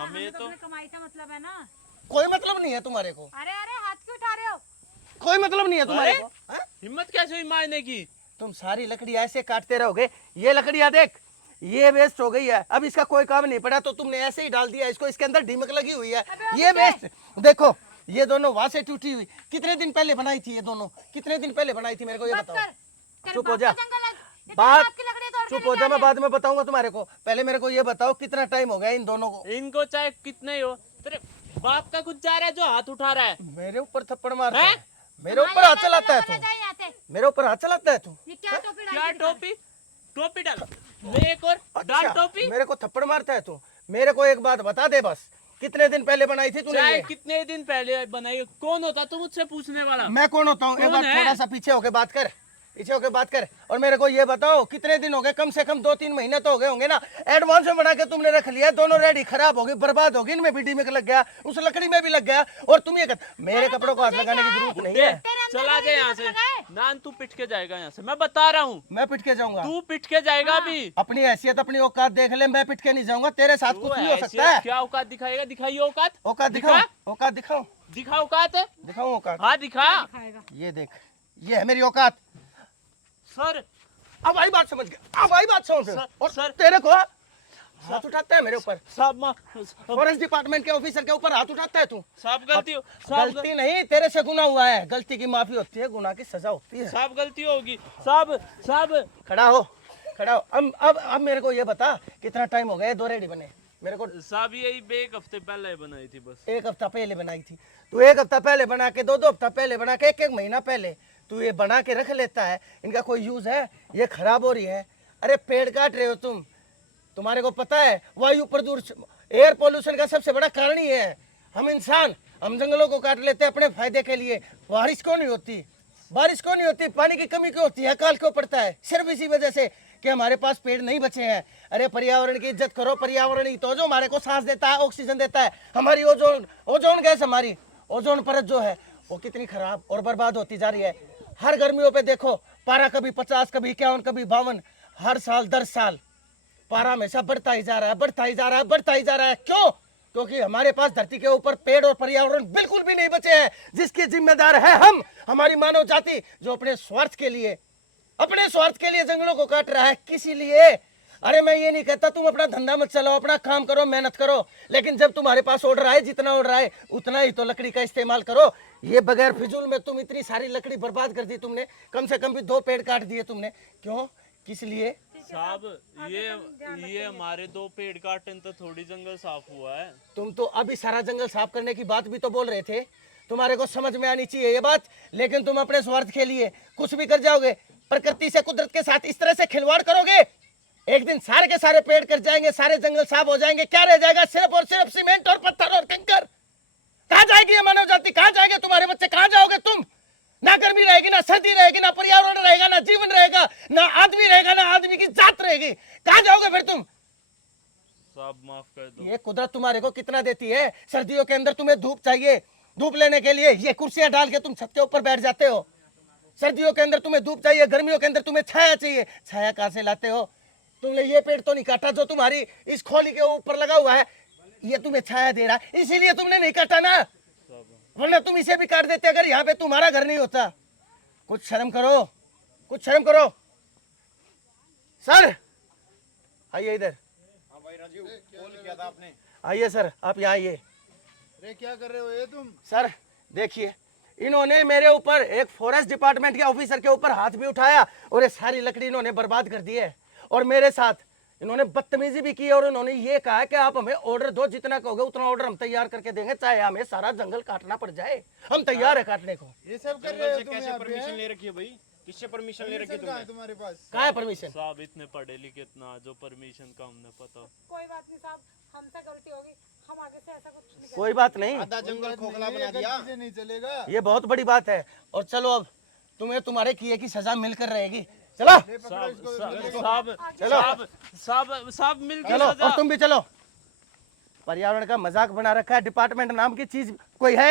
हमें तो कमाई से मतलब है ना। कोई मतलब नहीं है तुम्हारे को। अरे अरे हाथ क्यों उठा रहे हो? कोई मतलब नहीं है तुम्हारे अरे? को। हाँ? हिम्मत कैसे हुई मारने की? तुम सारी लकड़ी ऐसे काटते रहोगे। ये लकड़ियां देख, ये वेस्ट हो गई है, अब इसका कोई काम नहीं पड़ा तो तुमने ऐसे ही डाल दिया इसको। इसके अंदर ढीमक लगी हुई है, ये वेस्ट। देखो ये दोनों वहां से टूटी हुई, कितने दिन पहले बनाई थी ये दोनों? कितने दिन पहले बनाई थी मेरे को ये बताओ। चुप हो जा, बात चुप हो जा, मैं बाद में बताऊंगा तुम्हारे को। पहले मेरे को ये बताओ कितना टाइम हो गया इन दोनों को? इनको चाहे कितने ही हो, तेरे बाप का कुछ जा रहा है जो हाथ उठा रहा है। मेरे ऊपर थप्पड़ मारता हैं? है, मेरे ऊपर हाथ चलाता है तू, मेरे ऊपर हाथ चलाता है तू। क्या टोपी डाली? क्या टोपी? टोपी डाल, ले एक और डाल अच्छा, टोपी। मेरे को थप्पड़ मारता है तू। मेरे को एक बात बता दे बस, कितने दिन पहले बनाई थी तूने चाहे ये? कितने दिन पहले बनाई, कौन होता तू मुझसे पूछने वाला? मैं कौन होता हूँ? एक कौन बार है? थोड़ा सा पीछे होके बात कर, पीछे होके बात कर। और मेरे को ये बताओ कितने दिन हो गए? कम से कम 2-3 महीने तो हो गए होंगे ना। एडवांस में बना के तुमने रख लिया, दोनों रेडी खराब हो गई, बर्बाद हो गई। इनमें भी डीमक लग गया, उस लकड़ी में भी लग गया, और तुम ये मेरे कपड़ों को हाथ लगाने की जरूरत नहीं है। चला जा यहाँ से, नान तू पिट के जाएगा यहाँ से, मैं बता रहा हूँ। मैं पिट के जाऊंगा? तू पिट के जाएगा अभी। अपनी हैसियत अपनी औकात देख ले, मैं पिट के नहीं जाऊंगा। तेरे साथ तू कुछ नहीं हो सकता है। क्या औकात दिखाएगा? दिखाइए औकात। औकात दिखाओ, औकात दिखाओ, दिखा औकात। दिखाओ औकात। हाँ दिखा। ये देख, ये है मेरी औकात। सर अब आई बात समझ गया, अब आई बात समझ। और सर तेरे को हाथ उठाता है मेरे ऊपर? साहब फॉरेस्ट डिपार्टमेंट के ऑफिसर के ऊपर हाथ उठाता है तू? साहब गलती हो, साहब गलती नहीं, तेरे से गुनाह हुआ है। गलती की माफी होती है, गुनाह की सजा होती है। साहब गलती होगी। साहब साहब खड़ा हो, खड़ा हो। अब मेरे को ये बता कितना टाइम हो गया दो रेडी बने? मेरे को साहब यही एक हफ्ते पहले बनाई थी बस। 1 हफ्ता पहले बनाई थी? तू 1 हफ्ता पहले बना के, 2-2 हफ्ता पहले बना के, 1-1 महीना पहले तू ये बना के रख लेता है। इनका कोई यूज है? ये खराब हो रही है। अरे पेड़ काट रहे हो तुम, तुम्हारे को पता है वायु प्रदूषण, एयर पोल्यूशन का सबसे बड़ा कारण ही है हम इंसान। हम जंगलों को काट लेते हैं अपने फायदे के लिए। बारिश क्यों नहीं होती? बारिश क्यों नहीं होती? पानी की कमी क्यों होती है? अकाल क्यों पड़ता है? सिर्फ इसी वजह से कि हमारे पास पेड़ नहीं बचे हैं। अरे पर्यावरण की इज्जत करो, पर्यावरण ही तो जो हमारे को सांस देता है, ऑक्सीजन देता है। हमारी ओजोन गैस, हमारी ओजोन परत जो है वो कितनी खराब और बर्बाद होती जा रही है। हर गर्मियों पे देखो, पारा कभी 50, कभी 51, कभी 52, हर साल 10 साल पारा हमेशा बढ़ता ही जा रहा है, बढ़ता ही जा रहा है, बढ़ता ही जा रहा है। क्यों? क्योंकि हमारे पास धरती के ऊपर पेड़ और पर्यावरण बिल्कुल भी नहीं बचे हैं, जिसके जिम्मेदार है हम, हमारी मानव जाति, जो अपने स्वार्थ के लिए जंगलों को काट रहा है। किसी लिए? अरे मैं ये नहीं कहता तुम अपना धंधा मत चलाओ, अपना काम करो, मेहनत करो, लेकिन जब तुम्हारे पास ऑर्डर आए, जितना ऑर्डर आए उतना ही तो लकड़ी का इस्तेमाल करो। ये बगैर फिजूल में तुम इतनी सारी लकड़ी बर्बाद कर दी तुमने। कम से कम भी 2 पेड़ काट दिए तुमने। क्यों? किस लिए? साहब ये हमारे 2 पेड़ काटने तो थोड़ी जंगल साफ हुआ है। तुम तो अभी सारा जंगल साफ करने की बात भी तो बोल रहे थे। तुम्हारे को समझ में आनी चाहिए ये बात, लेकिन तुम अपने स्वार्थ के लिए कुछ भी कर जाओगे। प्रकृति से, कुदरत के साथ इस तरह से खिलवाड़ करोगे, एक दिन सारे के सारे पेड़ कट जाएंगे, सारे जंगल साफ हो जाएंगे। क्या रह जाएगा? सिर्फ और सिर्फ सीमेंट और पत्थर और कंकर। कहाँ जाएगी ये मानव जाति? कहाँ जाएंगे तुम्हारे बच्चे? कहाँ जाओगे तुम? ना गर्मी रहेगी, ना सर्दी रहेगी, ना पर्यावरण रहेगा, ना जीवन रहेगा, ना आदमी रहेगा, ना आदमी की जात रहेगी। कहाँ जाओगे फिर तुम? साहब माफ कर दो। ये कुदरत तुम्हारे को कितना देती है। सर्दियों के अंदर तुम्हें धूप चाहिए, धूप लेने के लिए ये कुर्सियां डाल के तुम छत के ऊपर बैठ जाते हो। सर्दियों के अंदर तुम्हें धूप चाहिए, गर्मियों के अंदर तुम्हें छाया चाहिए। छाया कहाँ से लाते हो? तुमने ये पेड़ तो नहीं काटा जो तुम्हारी इस खोली के ऊपर लगा हुआ है, ये तुम्हें छाया दे रहा है, इसीलिए तुमने नहीं काटा ना, वरना तुम इसे भी काट देते अगर यहाँ पे तुम्हारा घर नहीं होता। कुछ शर्म करो, कुछ शर्म करो। सर आइए इधर। हाँ भाई राजीव, कॉल किया था आपने? आइए सर, आप यहाँ आइए। अरे क्या कर रहे हो ये तुम? सर देखिए, इन्होंने मेरे ऊपर, एक फॉरेस्ट डिपार्टमेंट के ऑफिसर के ऊपर हाथ भी उठाया और ये सारी लकड़ी इन्होंने बर्बाद कर दी है। और मेरे साथ इन्होंने बदतमीजी भी की और उन्होंने ये कहा कि आप हमें ऑर्डर दो, जितना कहोगे उतना ऑर्डर हम तैयार करके देंगे, चाहे हमें सारा जंगल काटना पड़ जाए, हम तैयार है काटने को। ये सब कर रहे हो तुम? कैसे परमिशन ले रखी है भाई? किससे परमिशन ले रखी है तुमने? तुम्हारे पास कहाँ है परमिशन? साहब इतने पढ़े लिखे इतना, जो परमिशन का हमने पता। कोई बात नहीं साहब, हमसे गलती होगी, हम आगे से ऐसा कुछ नहीं कोई बात नहीं, आधा जंगल खोखला बना दिया। से नहीं चलेगा। ये बहुत बड़ी बात है। और चलो अब तुम्हें तुम्हारे किए की सजा मिलकर रहेगी। चलो साहब मिल के चलो, सजा। और तुम भी चलो। पर्यावरण का मजाक बना रखा है, डिपार्टमेंट नाम की चीज कोई है?